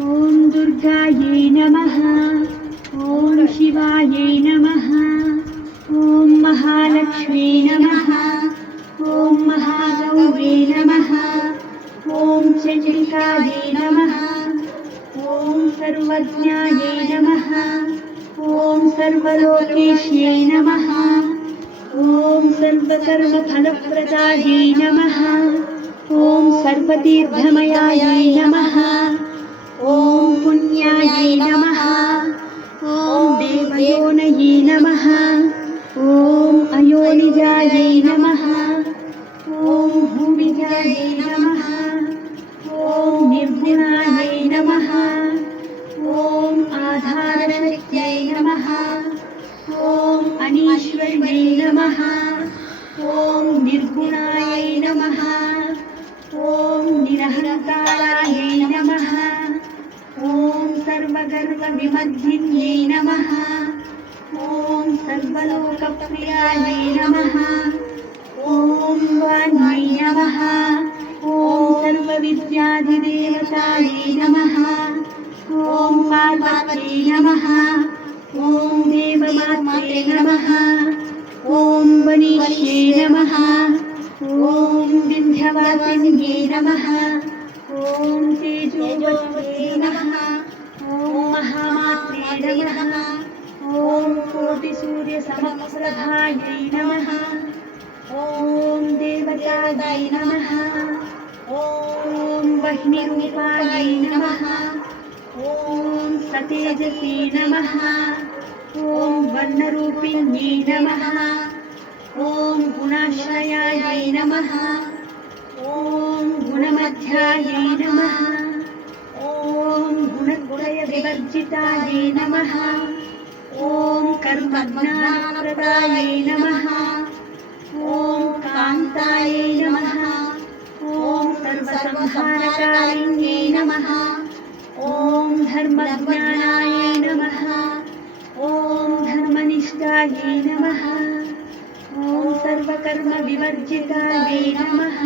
ॐ दुर्गायै नमः। ॐ शिवायै नमः। ॐ महालक्ष्मी नमः। ॐ महागौरे नमः। ॐ चण्डिकायै नमः। ॐ सर्वज्ञायै नमः। ॐ सर्वलोकेश्यै नमः। ॐ सर्वकर्मफलप्रदायै नमः। ॐ सर्वतीर्थमयायै नमः। सर्वगर्वविमर्दिन्यै नमः। ॐ सर्वलोकप्रियायै नमः। ॐ वाण्यै नमः। ॐ सर्वविद्याधिदेवतायै नमः। ॐ पार्वत्यै नमः। कोटिसूर्यसमप्रभायै नमः। ॐ देवतायै नमः। ॐ वह्निरूपायै नमः। ॐ सतेजसे नमः। ॐ वर्णरूपिण्ये नमः। ॐ गुणाश्रयायै नमः ं। गुणमध्यायै नमः। ॐ गुणत्रयविवर्जितायै नमः। ॐ कर्मज्ञानप्रदायै नमः। ॐ कान्तायै नमः। ॐ सर्वसंहारकारिण्यै नमः। ॐ धर्मज्ञानायै नमः। ॐ धर्मनिष्ठायै नमः। ॐ सर्वकर्मविवर्जितायै नमः।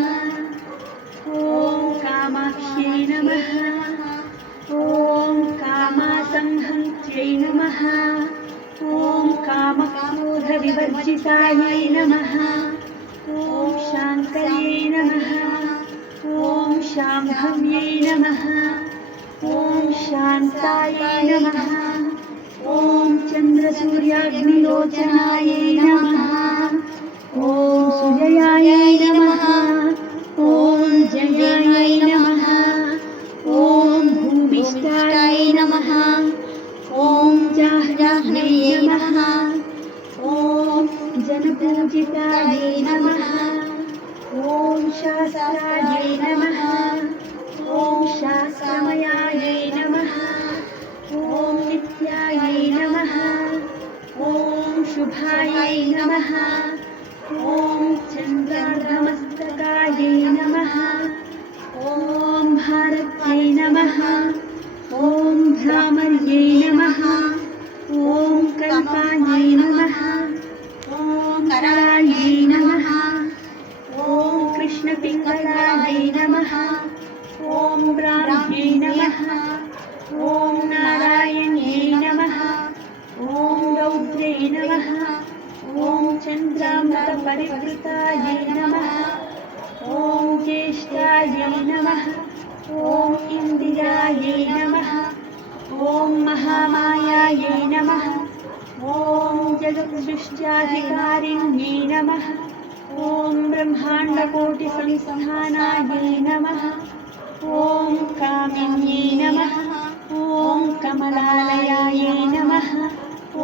ॐ कामाक्ष्यै नमः। ॐ कामासंहन्त्यै नमः। ॐ कामक्रोधविवर्जितायै नमः। ॐ शान्तये नमः। ॐ शाम्भव्यै नमः। ॐ नमः। ॐ जाह्यायै नमः। ॐ जनपूजितायै नमः। ॐ शास्त्रायै नमः। ॐ शास्त्रमयायै नमः। ॐ नित्यायै नमः। ॐ शुभायै भारत्यै नमः। ॐ भ्रामर्यै नमः। ॐ कल्पायै नमः ॐ करायै नमः ॐ कृष्णपिङ्गलायै नमः ॐ ब्राह्म्यै नमः ॐ नारायण्यै नमः ॐ रौद्रे नमः ॐ चन्द्रामृतपरिवृतायै नमः ॐ ज्येष्ठायै नमः ॐ इन्दिरायै नमः ॐ महामायायै नमः ॐ जगत्सृष्ट्याधिकारिण्यै नमः। ॐ ब्रह्माण्डकोटिसंस्थानायै नमः। ॐ कामिन्यै नमः। ॐ कमलालयायै नमः।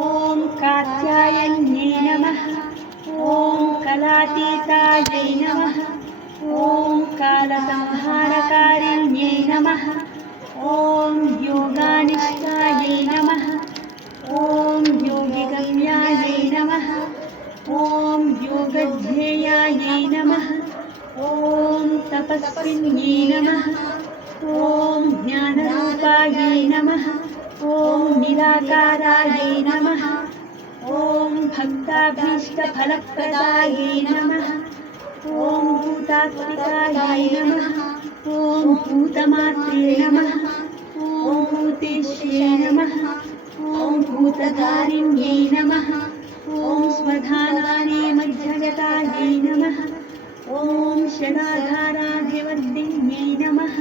ॐ कात्यायन्यै नमः। ॐ कलातीतायै नमः। ॐ कालसंहारकारिण्यै नमः। ॐ योगानिष्ठायै नमः ॐ योगिगम्यायै नमः। ॐ योगध्येयायै नमः। ॐ तपस्विन्यै नमः। ॐ ज्ञानरूपायै नमः। ॐ निराकारायै नमः। ॐ भक्ताभीष्टफलप्रदायै नमः। ॐ भूतात्मिकायै नमः। ॐ भूतमात्रे नमः। ॐ भूतेश्यै नमः। ॐ भूतधारिण्यै नमः। ॐ स्वधानानि मध्यगतायै नमः। ॐ षडाधाराधिवर्दिन्यै नमः।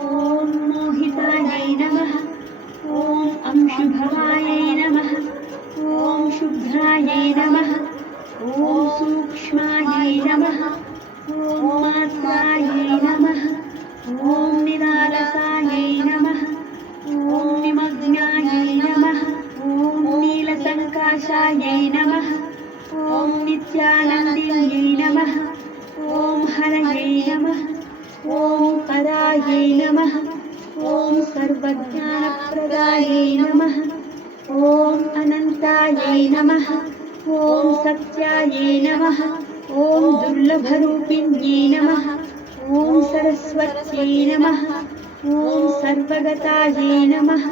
ॐ मोहितायै नमः। ॐ अंशुभवायै नमः। ॐ शुभ्रायै नमः। ॐ सूक्ष्मायै नमः। ॐ मात्रायै नमः। ॐ निरालसायै नमः। परायै नमः ॐ सर्वज्ञानप्रदायै नमः ॐ अनन्तायै नमः ॐ सत्यायै नमः ॐ दुर्लभरूपिण्यै नमः ॐ सरस्वत्यै नमः ॐ सर्वगतायै नमः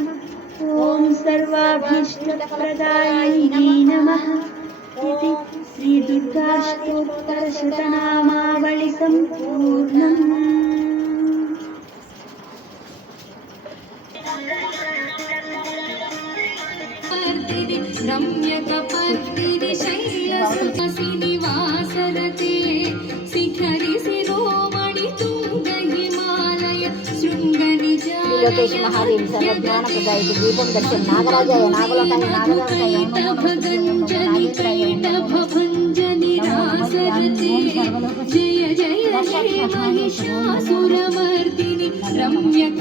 ॐ सर्वाभीष्टप्रदायै नमः इति श्रीदुर्गाष्टोत्तरशतनामावळि सम्पूर्णम् లోకేష్ మహాదేవి సర్వజ్ఞాన ప్రదాయికి దీపం దర్శన నాగరాజాయ నాగలోకాయ నాగరాజాయ జయ జయ మహిషాసురమర్దిని రమ్యక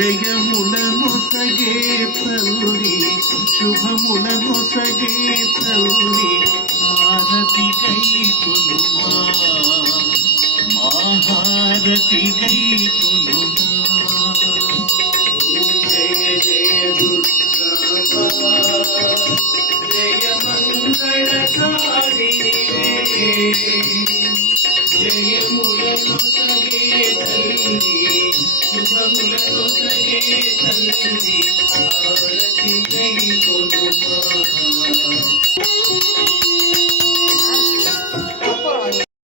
జయములను సగే తల్లి శుభములను సగే తల్లి హారతి గై కొనుమా మహారతి గై కొనుమా.